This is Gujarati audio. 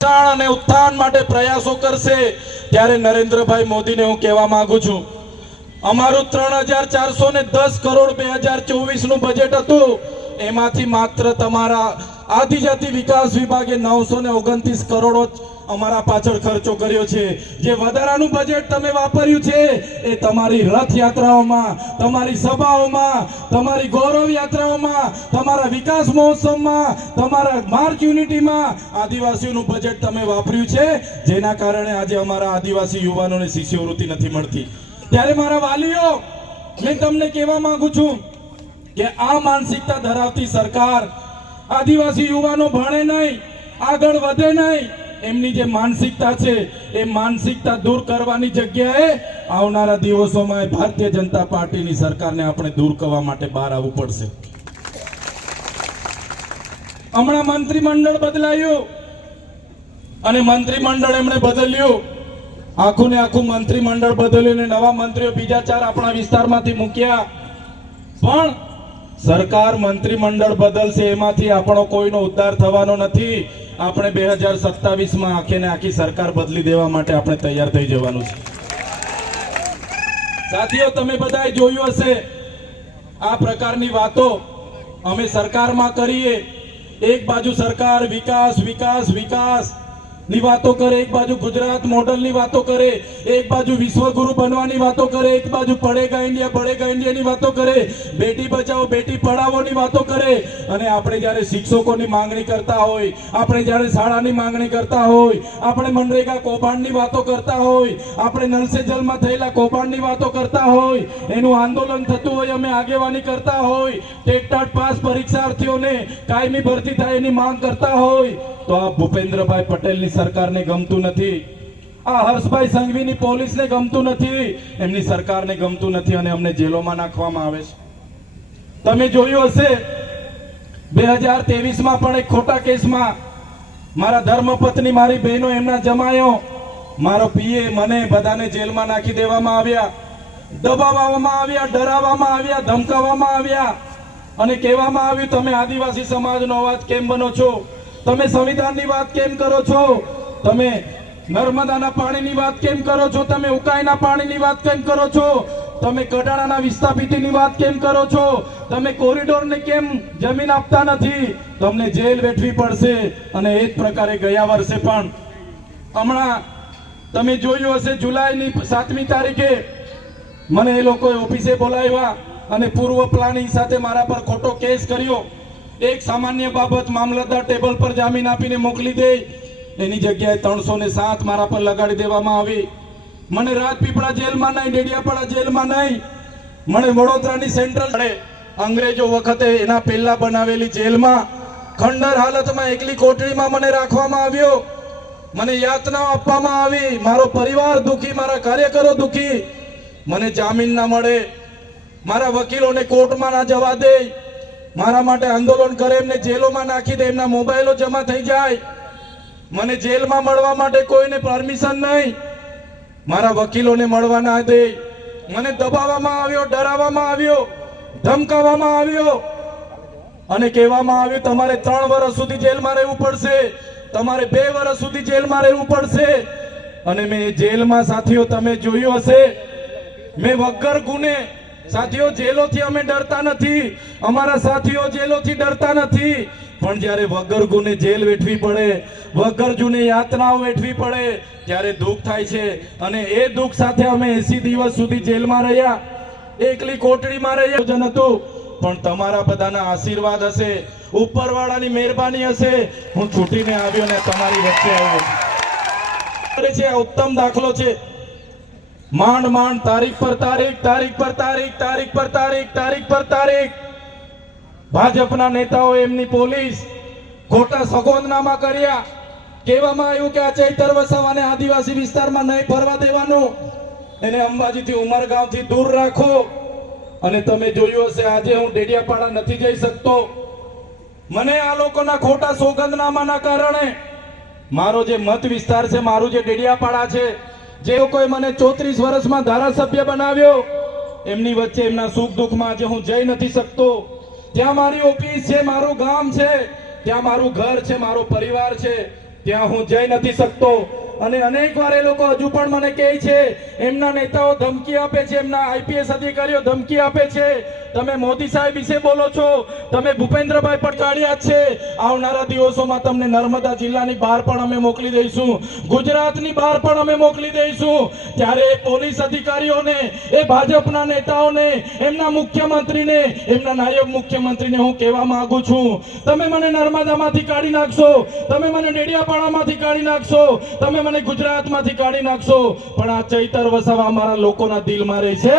ઉત્થાન અને ઉત્થાન માટે પ્રયાસો કરશે ત્યારે નરેન્દ્રભાઈ મોદીને હું કહેવા માંગુ છું. અમારું ત્રણ હજાર ચારસો ને દસ કરોડ બે હજાર ચોવીસનું બજેટ હતું. એમાંથી માત્ર તમારા આદિજાતિ વિકાસ વિભાગે નવસો ને ઓગણત્રીસ કરોડો અમારા પાછળ ખર્ચો કર્યો છે. જે વધારાનું બજેટ તમે વાપર્યું છે, એ તમારી રથયાત્રાઓમાં તમારી સભાઓમાં, તમારી ગૌરવ યાત્રાઓમાં, તમારા વિકાસ મહોત્સવમાં, તમારા માર્ચ યુનિટીમાં આદિવાસીઓનું બજેટ તમે વાપર્યું છે. જેના કારણે આજે અમારા આદિવાસી યુવાનોને શિષ્યવૃત્તિ નથી મળતી. ત્યારે મારા વાલીઓ, મેં તમને કહેવા માંગુ છું કે આ માનસિકતા ધરાવતી સરકાર આદિવાસી યુવાનો ભણે નહીં, આગળ વધે નહીં એમની જે માનસિકતા છે, એ માનસિકતા દૂર કરવાની જગ્યાએ આવનારા દિવસોમાં ભારતીય જનતા પાર્ટીની સરકારને આપણે દૂર કરવા માટે બહાર આવવું પડશે. હમણાં મંત્રીમંડળ બદલાયું. અને મંત્રીમંડળ એમણે બદલ્યું. આખું ને આખું મંત્રીમંડળ બદલ્યું નવા મંત્રીઓ બીજા ચાર આપણા વિસ્તારમાંથી મૂક્યા. પણ સરકાર મંત્રીમંડળ બદલશે એમાંથી આપણો કોઈનો ઉદ્ધાર થવાનો નથી. આપણે બે હજાર સત્તાવીસમાં આખે ને આખી સરકાર બદલી દેવા માટે આપણે તૈયાર થઈ જવાનું છે. સાથીઓ, તમે બધાએ જોયું હશે, આ પ્રકારની વાતો અમે સરકારમાં કરીએ. એક બાજુ સરકાર વિકાસ વિકાસ વિકાસ ની વાતો કરે, એક બાજુ ગુજરાત મોડલની વાતો કરે, એક બાજુ વિશ્વગુરુ બનવાની વાતો કરે, એક બાજુ પડેગા ઇન્ડિયા, પડેગા ઇન્ડિયાની વાતો કરે, બેટી બચાવો, બેટી પઢાવોની વાતો કરે. અને આપણે જ્યારે શિક્ષકોની માંગણી કરતા હોય, આપણે જ્યારે શાળાની માંગણી કરતા હોય, આપણે મનરેગા કૌભાંડની વાતો કરતા હોય, આપણે નલસે જલમાં થયેલા કૌભાંડની વાતો કરતા હોય, એનું આંદોલન થતું હોય, અમે આગેવાની કરતા હોય ટાટ પાસ પરીક્ષાર્થીઓને કાયમી ભરતી થાય એની માંગ કરતા હોય તો આ ભૂપેન્દ્રભાઈ પટેલની સરકારને ગમતું નથી. આ હર્ષભાઈ સંઘવીની પોલીસને ગમતું નથી. એમની સરકારને ગમતું નથી અને અમને જેલોમાં નાખવામાં આવે છે. તમે જોયું હશે, બે હજાર તેવીસમાં પણ એક ખોટા કેસમાં મારા ધર્મપત્ની મારી બહેનો એમના જમાયો. મારો પીએ મને બધાને જેલમાં નાખી દેવામાં આવ્યા. દબાવવામાં આવ્યા, ડરાવવામાં આવ્યા, ધમકાવવામાં આવ્યા. અને કહેવામાં આવ્યું, તમે આદિવાસી સમાજનો અવાજ કેમ બનો છો? તમે સંવિધાનની વાત કેમ કરો છો? તમે નર્મદાના પાણીની વાત કેમ કરો છો? તમે ઉકાઈના પાણીની વાત કેમ કરો છો? તમે કડાણાના વિસ્થાપિતની વાત કેમ કરો છો? તમે કોરિડોરને કેમ જમીન આપતા નથી? તમને જેલ વેઠવી પડશે અને એ જ પ્રકારે ગયા વર્ષે પણ. હમણાં તમે જોયું હશે જુલાઈની સાતમી તારીખે મને એ લોકોએ ઓફિસે બોલાવ્યા અને પૂર્વ પ્લાનિંગ સાથે મારા પર ખોટો કેસ કર્યો. એક સામાન્ય બાબત મામલતદાર ટેબલ પર જામીન આપીને મોકલી દે. એની જગ્યાએ ત્રણસો સાત મારા પર લગાડી દેવામાં આવી. મને રાજપીપળા જેલમાં નહીં, ડેડિયાપાડા જેલમાં નહીં. મને વડોદરાની સેન્ટ્રલ. અંગ્રેજો વખતે એના પહેલા બનાવેલી જેલમાં ખંડર હાલતમાં એકલી કોટડીમાં મને રાખવામાં આવ્યો. મને યાતનાઓ આપવામાં આવી. મારો પરિવાર દુખી, મારા કાર્યકરો દુખી. મને જામીન ના મળે. મારા વકીલોને કોર્ટમાં ના જવા દે. મારા માટે આંદોલન કરે, એમને જેલોમાં નાખી દે, એમના મોબાઈલો જમા થઈ જાય. મને જેલમાં મળવા માટે કોઈને પરમિશન નહીં. મારા વકીલોને મળવા ના દે. મને દબાવવામાં આવ્યો, ડરાવવામાં આવ્યો, ધમકાવવામાં આવ્યો. અને કહેવામાં આવ્યું, તમારે ત્રણ વર્ષ સુધી જેલમાં રહેવું પડશે. તમારે બે વર્ષ સુધી જેલમાં રહેવું પડશે. અને મેં જેલમાં સાથીઓ, તમે જોયું હશે. મેં વગર ગુને સાથીઓ, જેલોથી અમે ડરતા નથી. અમારા સાથીઓ જેલોથી ડરતા નથી. પણ જ્યારે વગર ગુને જેલ વેઠવી પડે વગર જૂની યાતનાઓ વેઠવી પડે, ત્યારે દુઃખ થાય છે. અને એ દુઃખ સાથે અમે એસી દિવસ સુધી જેલમાં રહ્યા. એકલી કોટડીમાં રહ્યા. જન હતું. પણ તમારા બધાના આશીર્વાદ હશે. ઉપરવાળાની મહેરબાની હશે. હું છૂટીને આવ્યો ને તમારી વચ્ચે આવ્યો. છે, આ ઉત્તમ દાખલો છે. માંડ માંડ તારીખ પર તારીખ તારીખ પર તારીખ તારીખ પર તારીખ તારીખ પર તારીખ ભાજપના નેતાઓ એમની પોલીસ ખોટા સગોદનામા કર્યા. કહેવામાં આવ્યું કે આ ચૈતર વસાવાને આદિવાસી વિસ્તારમાં નહીં ફરવા દેવાનું. એને અંબાજીથી ઉમરગાંવથી દૂર રાખો. અને તમે જોયું હશે, આજે હું ડેડિયાપાડા નથી જઈ શકતો. મને આ લોકોના ખોટા સોગંદનામાના કારણે મારો જે મત વિસ્તાર છે, મારું જે ડેડિયાપાડા છે જે લોકોએ મને ચોત્રીસ વર્ષમાં ધારાસભ્ય બનાવ્યો, એમની વચ્ચે એમના સુખ દુઃખમાં આજે હું જઈ નથી શકતો. ત્યાં મારી ઓફિસ છે, મારું ગામ છે, ત્યાં મારું ઘર છે, મારો પરિવાર છે, ત્યાં હું જઈ નથી શકતો. અને અનેક વાર એ લોકો હજુ પણ મને કહે છે, એમના નેતાઓ ધમકી આપે છે, એમના આઈપીએસ અધિકારીઓ ધમકી આપે છે. તમે મોદી સાહેબ વિશે બોલો છો. તમે ભૂપેન્દ્રભાઈ પણ જ છે. આવનારા દિવસોમાં તમને નર્મદા જિલ્લાની બહાર પણ અમે મોકલી દઈશું. ગુજરાતની બહાર પણ અમે મોકલી દઈશું. ત્યારે પોલીસ અધિકારીઓને, એ ભાજપના નેતાઓને, એમના મુખ્યમંત્રીને, એમના નાયબ મુખ્યમંત્રીને હું કહેવા માંગુ છું. તમે મને નર્મદામાંથી કાઢી નાખશો. તમે મને ડેડિયાપાડામાંથી કાઢી નાખશો. તમે મને ગુજરાતમાંથી કાઢી નાખશો. પણ આ ચૈતર વસાવા અમારા લોકોના દિલમાં રહે છે.